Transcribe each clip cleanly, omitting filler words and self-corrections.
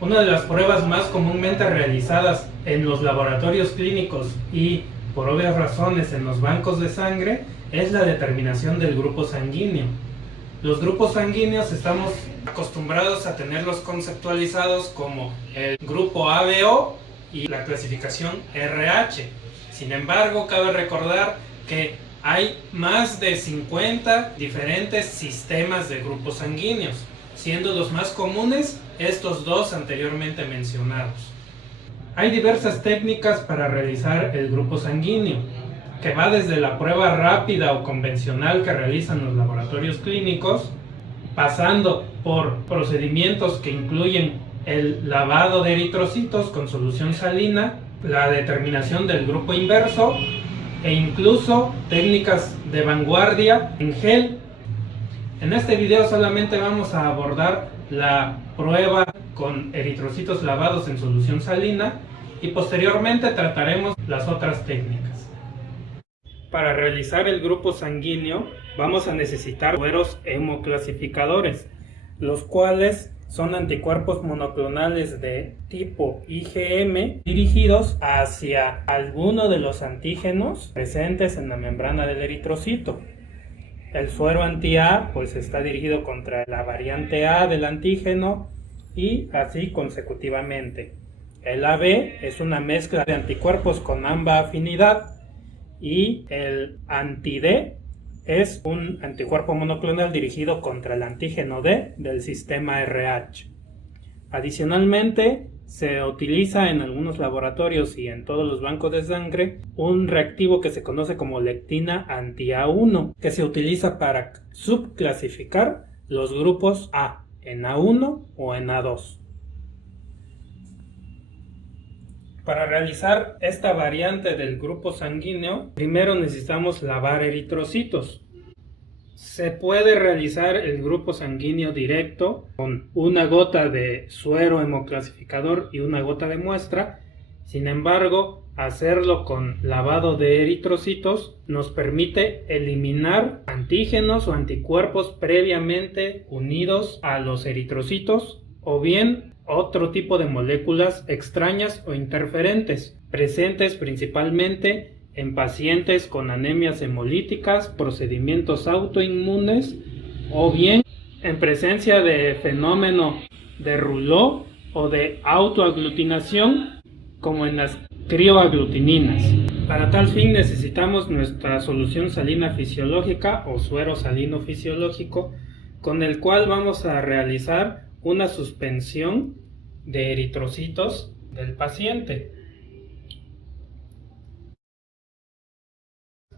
Una de las pruebas más comúnmente realizadas en los laboratorios clínicos y, por obvias razones, en los bancos de sangre es la determinación del grupo sanguíneo. Los grupos sanguíneos estamos acostumbrados a tenerlos conceptualizados como el grupo ABO y la clasificación RH. Sin embargo, cabe recordar que hay más de 50 diferentes sistemas de grupos sanguíneos, siendo los más comunes estos dos anteriormente mencionados. Hay diversas técnicas para realizar el grupo sanguíneo, que va desde la prueba rápida o convencional que realizan los laboratorios clínicos, pasando por procedimientos que incluyen el lavado de eritrocitos con solución salina, la determinación del grupo inverso e incluso técnicas de vanguardia en gel. En este video solamente vamos a abordar la prueba con eritrocitos lavados en solución salina y posteriormente trataremos las otras técnicas. Para realizar el grupo sanguíneo vamos a necesitar sueros hemoclasificadores, los cuales son anticuerpos monoclonales de tipo IgM dirigidos hacia alguno de los antígenos presentes en la membrana del eritrocito. El suero anti-A pues está dirigido contra la variante A del antígeno y así consecutivamente. El AB es una mezcla de anticuerpos con ambas afinidad y el anti-D es un anticuerpo monoclonal dirigido contra el antígeno D del sistema RH. Adicionalmente, se utiliza en algunos laboratorios y en todos los bancos de sangre un reactivo que se conoce como lectina anti-A1, que se utiliza para subclasificar los grupos A en A1 o en A2. Para realizar esta variante del grupo sanguíneo, primero necesitamos lavar eritrocitos. Se puede realizar el grupo sanguíneo directo con una gota de suero hemoclasificador y una gota de muestra. Sin embargo, hacerlo con lavado de eritrocitos nos permite eliminar antígenos o anticuerpos previamente unidos a los eritrocitos o bien otro tipo de moléculas extrañas o interferentes, presentes principalmente en pacientes con anemias hemolíticas, procedimientos autoinmunes o bien en presencia de fenómeno de Rouleau o de autoaglutinación como en las crioaglutininas. Para tal fin necesitamos nuestra solución salina fisiológica o suero salino fisiológico con el cual vamos a realizar una suspensión de eritrocitos del paciente.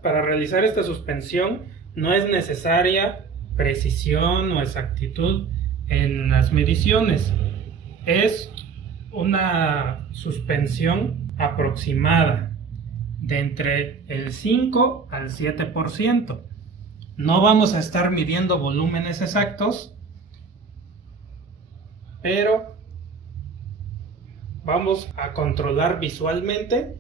Para realizar esta suspensión no es necesaria precisión o exactitud en las mediciones. Es una suspensión aproximada de entre el 5 al 7%. No vamos a estar midiendo volúmenes exactos, pero vamos a controlar visualmente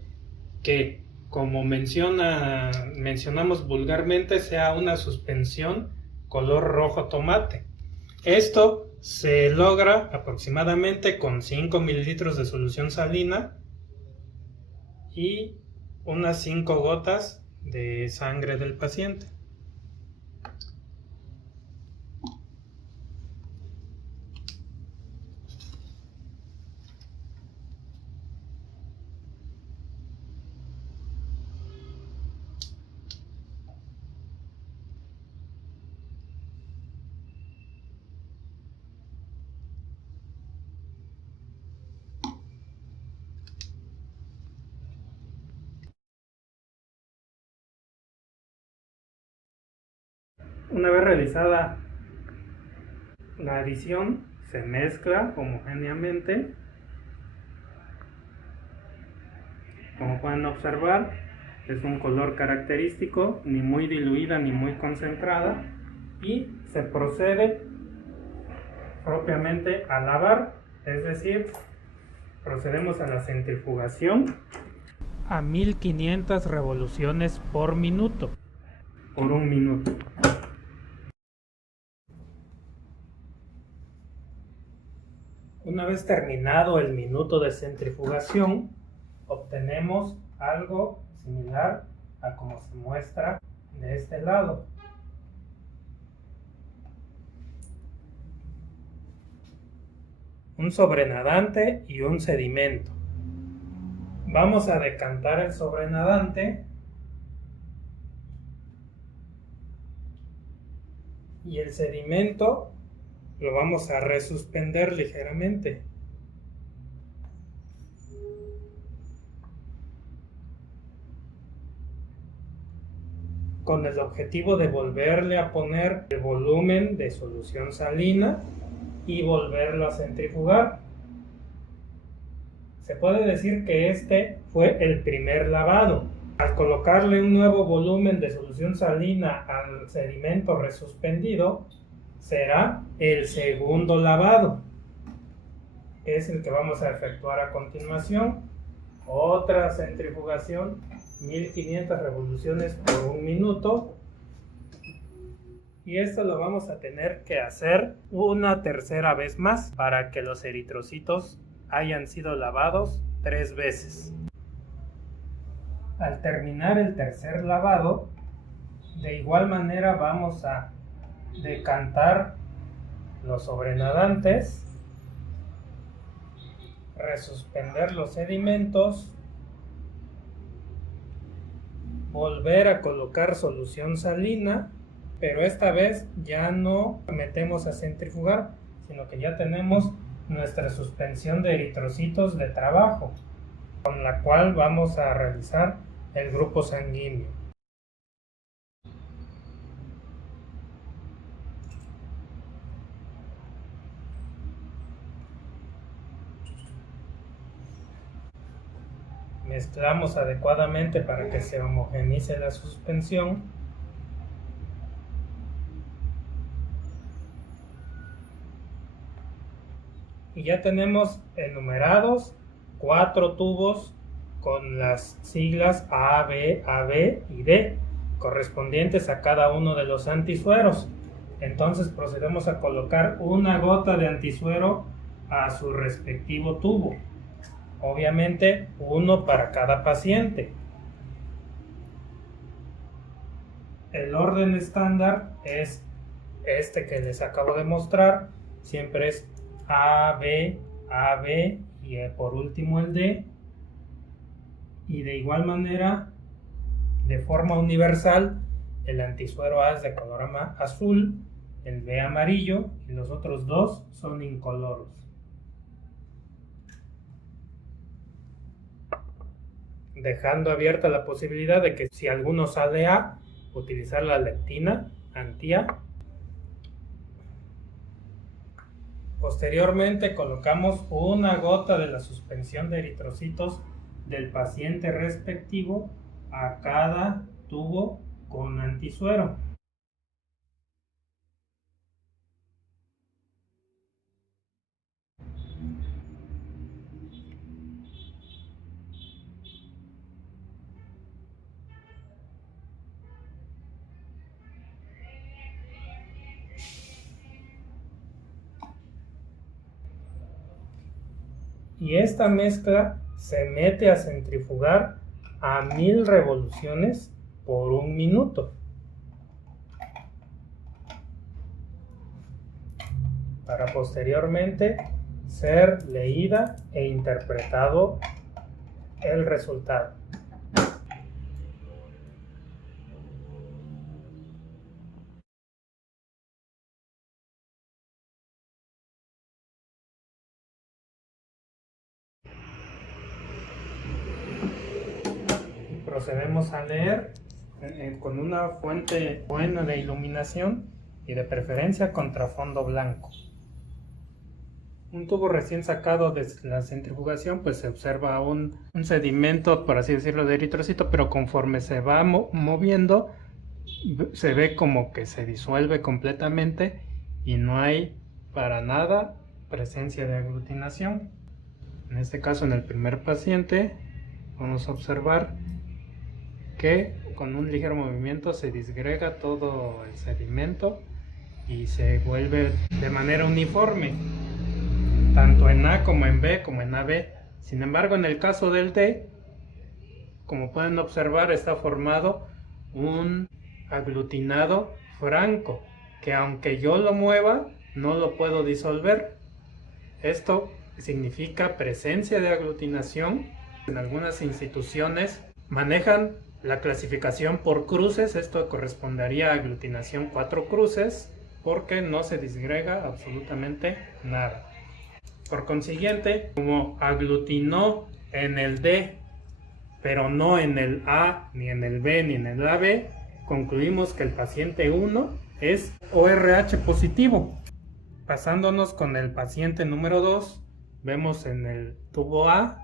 que, como mencionamos vulgarmente, sea una suspensión color rojo tomate. Esto se logra aproximadamente con 5 mililitros de solución salina y unas 5 gotas de sangre del paciente. Una vez realizada la adición, se mezcla homogéneamente. Como pueden observar, es un color característico, ni muy diluida ni muy concentrada, y se procede propiamente a lavar, es decir, procedemos a la centrifugación a 1500 revoluciones por minuto, por un minuto. Una vez terminado el minuto de centrifugación, obtenemos algo similar a como se muestra de este lado. Un sobrenadante y un sedimento. Vamos a decantar el sobrenadante y el sedimento lo vamos a resuspender ligeramente. Con el objetivo de volverle a poner el volumen de solución salina y volverlo a centrifugar. Se puede decir que este fue el primer lavado. Al colocarle un nuevo volumen de solución salina al sedimento resuspendido, será el segundo lavado. Es el que vamos a efectuar a continuación. Otra centrifugación, 1500 revoluciones por un minuto. Y esto lo vamos a tener que hacer una tercera vez más para que los eritrocitos hayan sido lavados 3 veces. Al terminar el tercer lavado, de igual manera vamos a decantar los sobrenadantes, resuspender los sedimentos, volver a colocar solución salina, pero esta vez ya no metemos a centrifugar, sino que ya tenemos nuestra suspensión de eritrocitos de trabajo, con la cual vamos a realizar el grupo sanguíneo. Mezclamos adecuadamente para que se homogeneice la suspensión. Y ya tenemos enumerados 4 tubos con las siglas A, B, AB y D, correspondientes a cada uno de los antisueros. Entonces procedemos a colocar una gota de antisuero a su respectivo tubo. Obviamente uno para cada paciente. El orden estándar es este que les acabo de mostrar. Siempre es A, B y por último el D. Y de igual manera, de forma universal, el antisuero A es de color azul, el B amarillo y los otros dos son incoloros. Dejando abierta la posibilidad de que si alguno sale A, utilizar la leptina anti-A. Posteriormente colocamos una gota de la suspensión de eritrocitos del paciente respectivo a cada tubo con antisuero. Y esta mezcla se mete a centrifugar a 1000 revoluciones por un minuto. Para posteriormente ser leída e interpretado el resultado. Procedemos a leer con una fuente buena de iluminación y de preferencia contra fondo blanco. Un tubo recién sacado de la centrifugación, pues se observa un sedimento, por así decirlo, de eritrocito, pero conforme se va moviendo, se ve como que se disuelve completamente y no hay para nada presencia de aglutinación. En este caso, en el primer paciente, vamos a observar que con un ligero movimiento se disgrega todo el sedimento y se vuelve de manera uniforme. tanto en A como en B como en AB. Sin embargo, en el caso del D, como pueden observar, está formado un aglutinado franco, que aunque yo lo mueva, no lo puedo disolver. Esto significa presencia de aglutinación. En algunas instituciones manejan la clasificación por cruces. Esto correspondería a aglutinación 4 cruces, porque no se disgrega absolutamente nada. Por consiguiente, como aglutinó en el D, pero no en el A, ni en el B, ni en el AB, concluimos que el paciente 1 es ORH positivo. Pasándonos con el paciente número 2, vemos en el tubo A,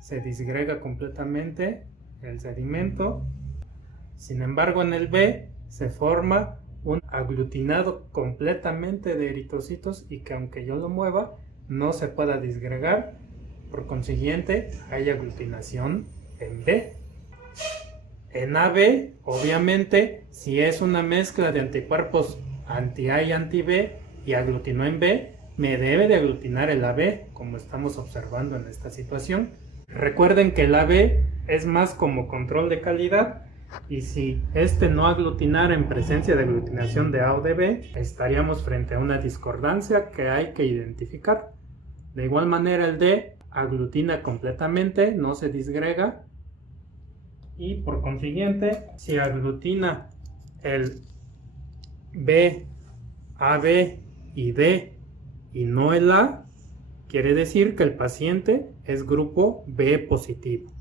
se disgrega completamente el sedimento. Sin embargo, en el B se forma un aglutinado completamente de eritrocitos y que aunque yo lo mueva, no se pueda disgregar. Por consiguiente, hay aglutinación en B. En AB, obviamente, si es una mezcla de anticuerpos anti-A y anti-B y aglutinó en B, me debe de aglutinar el AB, como estamos observando en esta situación. Recuerden que el AB es más como control de calidad, y si este no aglutinara en presencia de aglutinación de A o de B, estaríamos frente a una discordancia que hay que identificar. De igual manera, el D aglutina completamente, no se disgrega, y por consiguiente, si aglutina el B, AB y D y no el A, quiere decir que el paciente es grupo B positivo.